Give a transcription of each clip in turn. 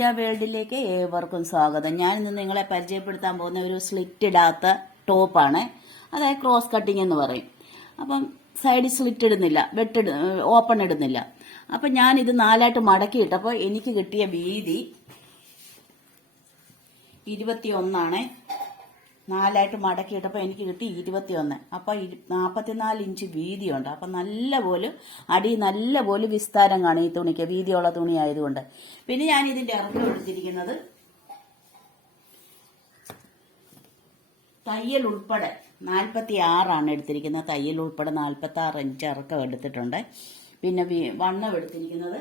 Linda വേൾഡിലേക്ക് ഏവർക്കും സ്വാഗതം. ഞാൻ ഇന്ന് നിങ്ങളെ പരിചയപ്പെടുത്താൻ പോകുന്ന ഒരു സ്ലിറ്റ് ഇടാത്ത ടോപ്പാണ്. അതായത് ക്രോസ് കട്ടിങ് എന്ന് പറയും. അപ്പം സൈഡ് സ്ലിറ്റ് ഇടുന്നില്ല, ഓപ്പൺ ഇടുന്നില്ല. അപ്പം ഞാൻ ഇത് നാലായിട്ട് മടക്കിയിട്ടപ്പോൾ എനിക്ക് കിട്ടിയ വീതി 21 നാലായിട്ട് മടക്കിയിട്ടപ്പോൾ എനിക്ക് കിട്ടി 21. അപ്പം 44 ഇഞ്ച് വീതിയുണ്ട്. അപ്പം നല്ലപോലെ നല്ലപോലെ വിസ്താരം കാണും ഈ തുണിക്ക്, വീതിയുള്ള തുണി ആയതുകൊണ്ട്. പിന്നെ ഞാൻ ഇതിന്റെ ഇറക്കം എടുത്തിരിക്കുന്നത് തയ്യൽ ഉൾപ്പെടെ 46 എടുത്തിരിക്കുന്നത്. തയ്യൽ ഉൾപ്പെടെ 46 ഇഞ്ച് ഇറക്കം എടുത്തിട്ടുണ്ട്. പിന്നെ വണ്ണം എടുത്തിരിക്കുന്നത്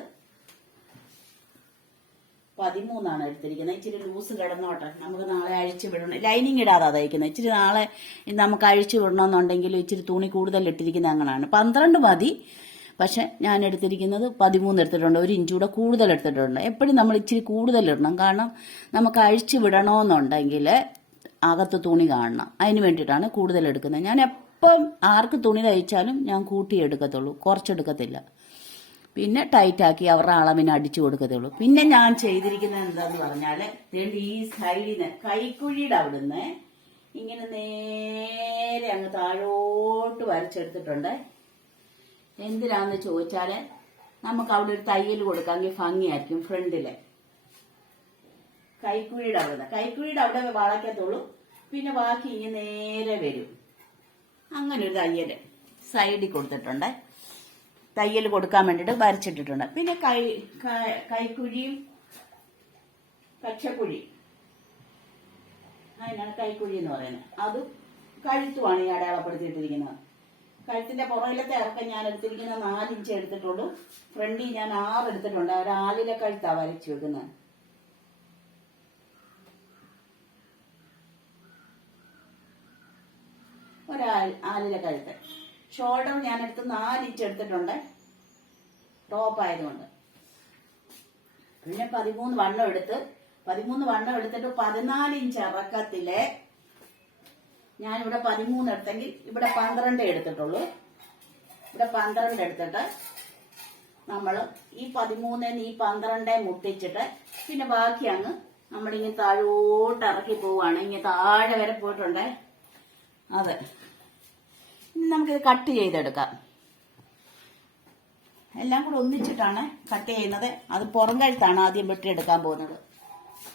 13 എടുത്തിരിക്കുന്നത്. ഇച്ചിരി ലൂസ് കിടന്നോട്ടെ, നമുക്ക് നാളെ അഴിച്ചു വിടണം. ലൈനിങ് ഇടാതെ തയ്ക്കുന്നത്. ഇച്ചിരി നാളെ നമുക്ക് അഴിച്ചു വിടണമെന്നുണ്ടെങ്കിൽ ഇച്ചിരി തുണി കൂടുതൽ ഇട്ടിരിക്കുന്നത് അങ്ങനെയാണ്. 12 മതി. പക്ഷെ ഞാൻ എടുത്തിരിക്കുന്നത് 13 എടുത്തിട്ടുണ്ട്. 1 ഇഞ്ച് കൂടെ കൂടുതൽ എടുത്തിട്ടുണ്ട്. എപ്പോഴും നമ്മൾ ഇച്ചിരി കൂടുതൽ ഇടണം. കാരണം നമുക്ക് അഴിച്ചു വിടണമെന്നുണ്ടെങ്കിൽ അകത്ത് തുണി കാണണം. അതിന് വേണ്ടിയിട്ടാണ് കൂടുതൽ എടുക്കുന്നത്. ഞാൻ എപ്പം ആർക്ക് തുണി തയ്ച്ചാലും ഞാൻ കൂട്ടി എടുക്കത്തുള്ളൂ, കുറച്ചെടുക്കത്തില്ല. പിന്നെ ടൈറ്റാക്കി അവരുടെ അളവിന് അടിച്ചു കൊടുക്കത്തുള്ളൂ. പിന്നെ ഞാൻ ചെയ്തിരിക്കുന്നത് എന്താന്ന് പറഞ്ഞാല് ഈ സൈഡിന് കൈക്കുഴിയുടെ അവിടുന്ന് ഇങ്ങനെ നേരെ അങ്ങ് താഴോട്ട് വരച്ചെടുത്തിട്ടുണ്ട്. എന്തിനാന്ന് ചോദിച്ചാല് നമുക്ക് അവിടെ ഒരു തയ്യൽ കൊടുക്കാമെങ്കിൽ ഭംഗിയായിരിക്കും. ഫ്രണ്ടില് കൈക്കുഴിയുടെ അവിടെ വളയ്ക്കത്തുള്ളൂ. പിന്നെ ബാക്കി ഇങ്ങനെ നേരെ വരും. അങ്ങനെ ഒരു തയ്യൽ സൈഡിൽ കൊടുത്തിട്ടുണ്ട്. തയ്യൽ കൊടുക്കാൻ വേണ്ടിയിട്ട് വരച്ചിട്ടിട്ടുണ്ട്. പിന്നെ കൈക്കുഴിയും കച്ചക്കുഴി, അതിനാണ് കൈക്കുഴി എന്ന് പറയുന്നത്. അതും കഴുത്തുമാണ് ഈ അടയാളപ്പെടുത്തിയിട്ടിരിക്കുന്നത്. കഴുത്തിന്റെ പുറകിലത്തെ ഇറക്കം ഞാൻ എടുത്തിരിക്കുന്നത് 4 ഇഞ്ച് എടുത്തിട്ടുള്ളൂ. ഫ്രണ്ടിൽ ഞാൻ 6 എടുത്തിട്ടുണ്ട്. ഒരു ആലിലെ കഴുത്താ വരച്ചു വെക്കുന്നത്. ആലിലെ കഴുത്ത്. ഷോൾഡർ ഞാൻ എടുത്ത് 4 ഇഞ്ച് എടുത്തിട്ടുണ്ട്, ടോപ്പ് ആയതുകൊണ്ട്. പിന്നെ 13 വണ്ണം എടുത്തിട്ട് 14 ഇഞ്ച് ഇറക്കത്തില് ഞാനിവിടെ 13 എടുത്തെങ്കിൽ ഇവിടെ 12 എടുത്തിട്ടുള്ളൂ. ഇവിടെ 12 എടുത്തിട്ട് നമ്മൾ ഈ 13 ഈ 12 മുട്ടിച്ചിട്ട് പിന്നെ ബാക്കി അങ്ങ് നമ്മളിങ്ങനെ താഴോട്ട് ഇറക്കി പോവാണ്. ഇങ്ങനെ താഴെ വരെ പോയിട്ടുണ്ട്. അതെ, ഇനി നമുക്കിത് കട്ട് ചെയ്തെടുക്കാം. എല്ലാം കൂടെ ഒന്നിച്ചിട്ടാണ് കട്ട് ചെയ്യുന്നത്. അത് പുറം കഴുത്താണ് ആദ്യം വെട്ടിയെടുക്കാൻ പോകുന്നത്.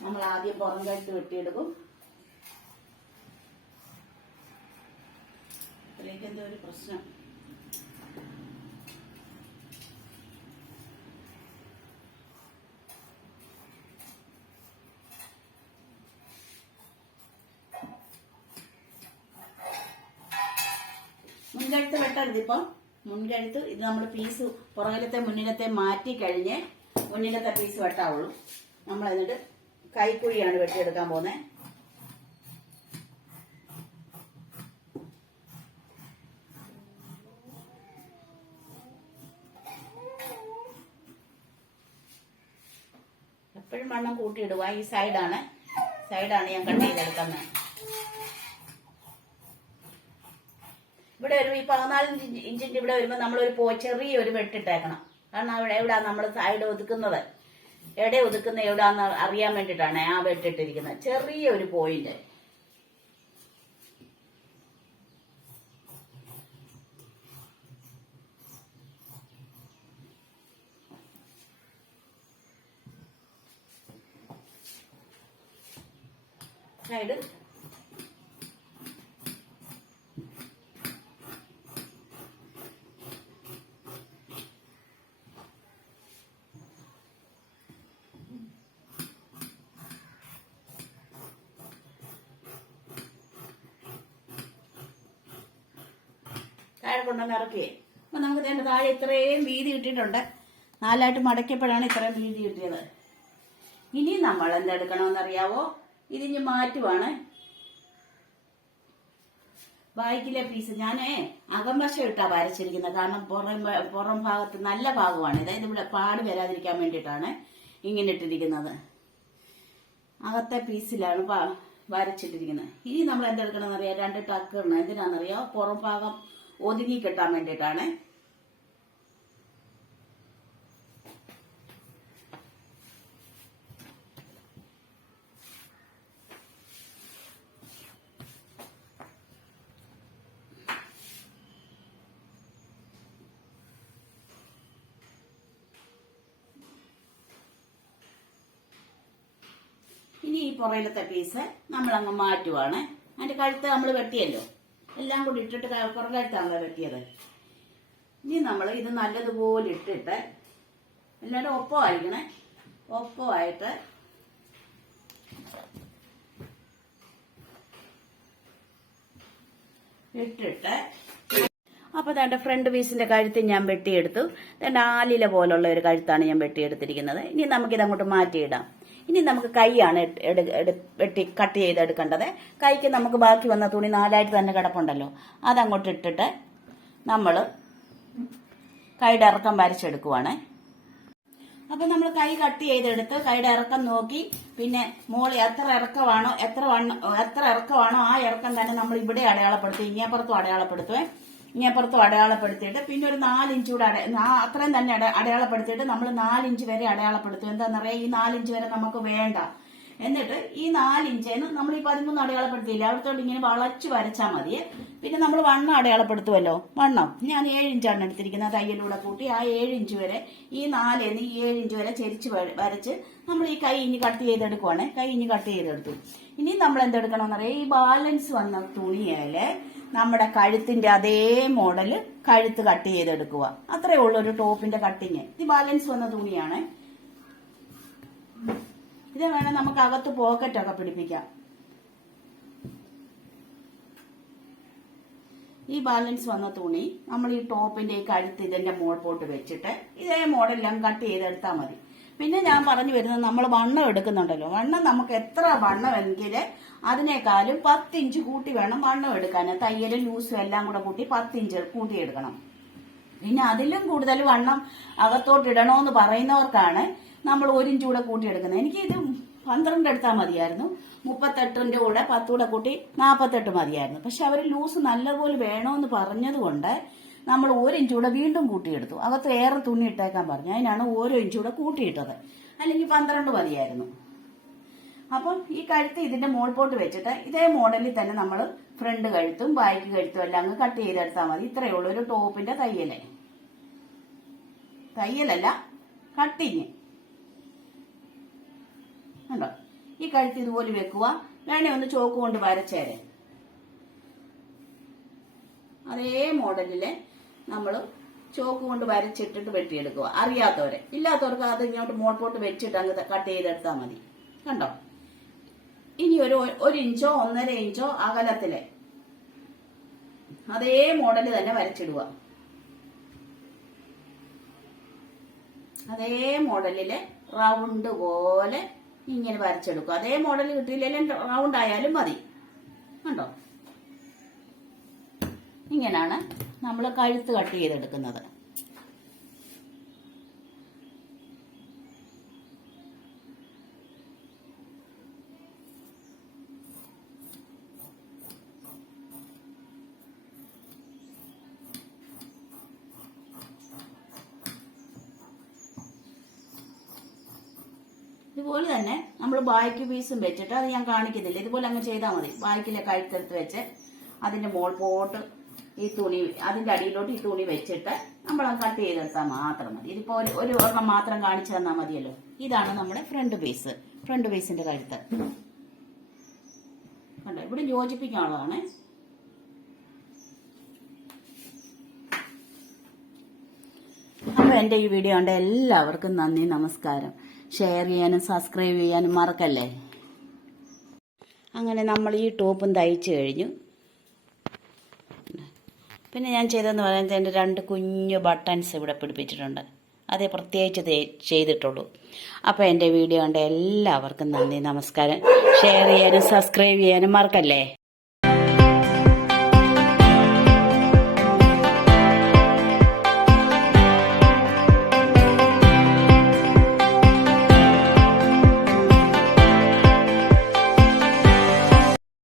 നമ്മൾ ആദ്യം പുറം കഴുത്ത് വെട്ടിയെടുക്കും. ഇതിലേക്ക് എന്തോ ഒരു പ്രശ്നം. മുൻകഴുത്ത് വെട്ടരുത്. ഇപ്പം മുൻകഴുത്ത് ഇത് നമ്മൾ പീസ് പുറകിലത്തെ മുന്നിലത്തെ മാറ്റി കഴിഞ്ഞ് മുന്നിലത്തെ പീസ് വെട്ടാവുള്ളൂ. നമ്മൾ എന്നിട്ട് കൈക്കുഴിയാണ് വെട്ടിയെടുക്കാൻ പോകുന്നത്. എപ്പോഴും വണ്ണം കൂട്ടിയിടുക. ഈ സൈഡാണ് ഞാൻ കട്ട് ചെയ്തെടുക്കുന്നത്. ഇവിടെ വരുമ്പോൾ ഈ 14 ഇഞ്ചിന്റെ ഇവിടെ വരുമ്പോൾ നമ്മളൊരു ചെറിയൊരു വെട്ടിട്ടേക്കണം. കാരണം അവിടെ എവിടാ നമ്മൾ സൈഡ് ഒതുക്കുന്നത്, എവിടാന്ന് അറിയാൻ വേണ്ടിയിട്ടാണ് ആ വെട്ടിട്ടിരിക്കുന്നത്. ചെറിയൊരു പോയിന്റ്. സൈഡ് താഴെ കൊണ്ടുവന്ന് ഇറക്കിയേ. അപ്പൊ നമുക്ക് ഇതിന്റെ താഴെ ഇത്രയും വീതി കിട്ടിയിട്ടുണ്ട്. 4ആയിട്ട് മടക്കിയപ്പോഴാണ് ഇത്രയും വീതി കിട്ടിയത്. ഇനി നമ്മൾ എന്തെടുക്കണമെന്നറിയാവോ? ഇതിഞ്ഞ് മാറ്റുവാണ്. ബാക്കിലെ പീസ് ഞാനേ അകംവശം ഇട്ടാ വരച്ചിരിക്കുന്നത്. കാരണം പുറം ഭാഗത്ത് നല്ല ഭാഗമാണ്. അതായത് ഇവിടെ പാട് വരാതിരിക്കാൻ വേണ്ടിയിട്ടാണ് ഇങ്ങനെ ഇട്ടിരിക്കുന്നത്. അകത്തെ പീസിലാണ് വരച്ചിട്ടിരിക്കുന്നത്. ഇനി നമ്മൾ എന്തെടുക്കണമെന്നറിയാം? 2 ടക്ക് ഇടണം. എന്തിനാണെന്നറിയാം? പുറം ഭാഗം ഒതുങ്ങി കിട്ടാൻ വേണ്ടിയിട്ടാണ്. പുറയിലത്തെ പീസ് നമ്മളങ്ങ് മാറ്റുവാണ്. അതിന്റെ കഴുത്ത് നമ്മൾ വെട്ടിയല്ലോ, എല്ലാം കൂടി ഇട്ടിട്ട് പുറകഴുത്താണല്ലോ വെട്ടിയത്. ഇനി നമ്മൾ ഇത് നല്ലതുപോലെ ഇട്ടിട്ട് എല്ലാവരും ഒപ്പമായിരിക്കണേ, ഒപ്പമായിട്ട് ഇട്ടിട്ട് അപ്പോൾ ദാണ്ട ഫ്രണ്ട് പീസിന്റെ കഴുത്ത് ഞാൻ വെട്ടിയെടുത്തു. ദാണ്ട ആലില പോലുള്ള ഒരു കഴുത്താണ് ഞാൻ വെട്ടിയെടുത്തിരിക്കുന്നത്. ഇനി നമുക്കിത് അങ്ങോട്ട് മാറ്റിയിടാം. ഇനി നമുക്ക് കൈയാണ് കട്ട് ചെയ്തെടുക്കേണ്ടത്. കൈക്ക് നമുക്ക് ബാക്കി വന്ന തുണി 4 ആയിട്ട് തന്നെ കിടപ്പുണ്ടല്ലോ, അതങ്ങോട്ട് ഇട്ടിട്ട് നമ്മൾ കൈയുടെ ഇറക്കം വരച്ചെടുക്കുവാണ്. അപ്പൊ നമ്മൾ കൈ കട്ട് ചെയ്തെടുത്ത് കൈയുടെ ഇറക്കം നോക്കി, പിന്നെ മോളി എത്ര ഇറക്കമാണോ ആ ഇറക്കം തന്നെ നമ്മൾ ഇവിടെ അടയാളപ്പെടുത്തി, ഇങ്ങേപ്പുറത്തും അടയാളപ്പെടുത്തുവേ. ഇങ്ങേപ്പുറത്തും അടയാളപ്പെടുത്തിയിട്ട് പിന്നെ ഒരു 4 ഇഞ്ച് കൂടെ അത്രയും തന്നെ അടയാളപ്പെടുത്തിയിട്ട് നമ്മൾ 4 ഇഞ്ച് വരെ അടയാളപ്പെടുത്തും. എന്താണെന്നറിയാം, ഈ 4 ഇഞ്ച് വരെ നമുക്ക് വേണ്ട. എന്നിട്ട് ഈ 4 ഇഞ്ചേന്ന് നമ്മൾ ഈ 13 അടയാളപ്പെടുത്തിയില്ല, അവിടത്തോട്ട് ഇങ്ങനെ വളച്ച് വരച്ചാൽ മതിയെ. പിന്നെ നമ്മൾ വണ്ണം അടയാളപ്പെടുത്തുമല്ലോ, വണ്ണം ഞാൻ 7 ഇഞ്ചാണ് എടുത്തിരിക്കുന്നത്. തയ്യലൂടെ കൂട്ടി ആ 7 ഇഞ്ച് വരെ, ഈ 4 ഈ 7 ഇഞ്ച് വരെ ചെരിച്ച് വരച്ച് നമ്മൾ ഈ കൈ ഇനി കട്ട് ചെയ്തെടുക്കുവാണ്. കൈ ഇനി കട്ട് ചെയ്തെടുത്തു. ഇനി നമ്മൾ എന്തെടുക്കണമെന്നറിയാം, ഈ ബാലൻസ് വന്ന തുണിയേല് നമ്മുടെ കഴുത്തിന്റെ അതേ മോഡല് കഴുത്ത് കട്ട് ചെയ്തെടുക്കുക. അത്രേ ഉള്ളൂ ഒരു ടോപ്പിന്റെ കട്ടിങ്. ഇത് ബാലൻസ് വന്ന തുണിയാണ്. ഇത് വേണം നമുക്ക് അകത്ത് പോക്കറ്റൊക്കെ പിടിപ്പിക്കാം. ഈ ബാലൻസ് വന്ന തുണി നമ്മൾ ഈ ടോപ്പിന്റെ ഈ കഴുത്ത് ഇതിന്റെ മോൾപോട്ട് വെച്ചിട്ട് ഇതേ മോഡലെല്ലാം കട്ട് ചെയ്തെടുത്താൽ മതി. പിന്നെ ഞാൻ പറഞ്ഞു വരുന്നത്, നമ്മൾ വണ്ണം എടുക്കുന്നുണ്ടല്ലോ, വണ്ണം നമുക്ക് എത്ര വണ്ണമെങ്കിൽ അതിനേക്കാളും 10 ഇഞ്ച് കൂട്ടി വേണം വണ്ണം എടുക്കാൻ. തയ്യലും ലൂസും എല്ലാം കൂടെ കൂട്ടി 10 ഇഞ്ച് കൂട്ടിയെടുക്കണം. പിന്നെ അതിലും കൂടുതൽ വണ്ണം അകത്തോട്ട് ഇടണമെന്ന് പറയുന്നവർക്കാണ് നമ്മൾ 1 ഇഞ്ച് കൂടെ കൂട്ടിയെടുക്കുന്നത്. എനിക്കിത് 12 എടുത്താൽ മതിയായിരുന്നു, 38ന്റെ കൂടെ 10 കൂടെ കൂട്ടി 48 മതിയായിരുന്നു. പക്ഷെ അവർ ലൂസ് നല്ലപോലെ വേണമെന്ന് പറഞ്ഞതുകൊണ്ട് നമ്മൾ 1 ഇഞ്ച് കൂടെ വീണ്ടും കൂട്ടിയെടുത്തു. അകത്ത് ഏറെ തുണി ഇട്ടേക്കാൻ പറഞ്ഞു, അതിനാണ് 1 ഇഞ്ച് കൂടെ കൂട്ടിയിട്ടത്. അല്ലെങ്കിൽ 12 മതിയായിരുന്നു. അപ്പം ഈ കഴുത്ത് ഇതിന്റെ മോൾപോട്ട് വെച്ചിട്ട് ഇതേ മോഡലിൽ തന്നെ നമ്മൾ ഫ്രണ്ട് കഴുത്തും ബാക്ക് കഴുത്തും എല്ലാം അങ്ങ് കട്ട് ചെയ്തെടുത്താൽ മതി. ഇത്രയേ ഉള്ളൂ ഒരു ടോപ്പിന്റെ തയ്യലല്ല കട്ടിങ്. കണ്ടോ, ഈ കഴുത്ത് ഇതുപോലെ വെക്കുക. വേണേ ഒന്ന് ചോക്ക് കൊണ്ട് വരച്ചേരെ. അതേ മോഡലില് നമ്മൾ ചോക്ക് കൊണ്ട് വരച്ചിട്ടിട്ട് വെട്ടിയെടുക്കുക. അറിയാത്തവരെ, ഇല്ലാത്തവർക്ക് അത് ഇങ്ങോട്ട് മോൾപോട്ട് വെച്ചിട്ട് അങ്ങ് കട്ട് ചെയ്തെടുത്താൽ മതി. കണ്ടോ, ഇനി ഒരു 1 ഇഞ്ചോ 1.5 ഇഞ്ചോ അകലത്തില് അതേ മോഡല് തന്നെ വരച്ചിടുക. അതേ മോഡലില് റൗണ്ട് പോലെ ഇങ്ങനെ വരച്ചെടുക്കുക. അതേ മോഡൽ കിട്ടിയില്ലെങ്കിലും റൗണ്ട് ആയാലും മതി. കണ്ടോ, ഇങ്ങനെയാണ് നമ്മൾ കഴുത്ത് കട്ട് ചെയ്തെടുക്കുന്നത്. ഇതുപോലെ തന്നെ നമ്മൾ ബാക്ക് പീസും വെച്ചിട്ട്, അത് ഞാൻ കാണിക്കുന്നില്ല, ഇതുപോലെ അങ്ങ് ചെയ്താൽ മതി. ബാക്കിലെ കഴുത്തെടുത്ത് വെച്ച് അതിന്റെ മോൾപോട്ട് ഈ തുണി, അതിന്റെ അടിയിലോട്ട് ഈ തുണി വെച്ചിട്ട് നമ്മൾ കട്ട് ചെയ്തെടുത്താൽ മാത്രം മതി. ഇതിപ്പോ ഒരു ഒരെണ്ണം മാത്രം കാണിച്ചു തന്നാൽ മതിയല്ലോ. ഇതാണ് നമ്മുടെ ഫ്രണ്ട് പീസിന്റെ കഴുത്ത്. കണ്ടോ, ഇവിടെ യോജിപ്പിക്കാനുള്ളതാണ്. അപ്പൊ എന്റെ ഈ വീഡിയോ കണ്ട എല്ലാവർക്കും നന്ദി, നമസ്കാരം. ഷെയർ ചെയ്യാനും സബ്സ്ക്രൈബ് ചെയ്യാനും മറക്കല്ലേ. അങ്ങനെ നമ്മൾ ഈ ടോപ്പും തയ്ച്ചു കഴിഞ്ഞു. പിന്നെ ഞാൻ ചെയ്തതെന്ന് പറയുന്നത്, എൻ്റെ 2 കുഞ്ഞു ബട്ടൺസ് ഇവിടെ പിടിപ്പിച്ചിട്ടുണ്ട്. അതേ പ്രത്യേകിച്ച് ചെയ്തിട്ടുള്ളൂ. അപ്പോൾ എൻ്റെ വീഡിയോ കണ്ട എല്ലാവർക്കും നന്ദി, നമസ്കാരം. ഷെയർ ചെയ്യാനും സബ്സ്ക്രൈബ് ചെയ്യാനും മറക്കല്ലേ.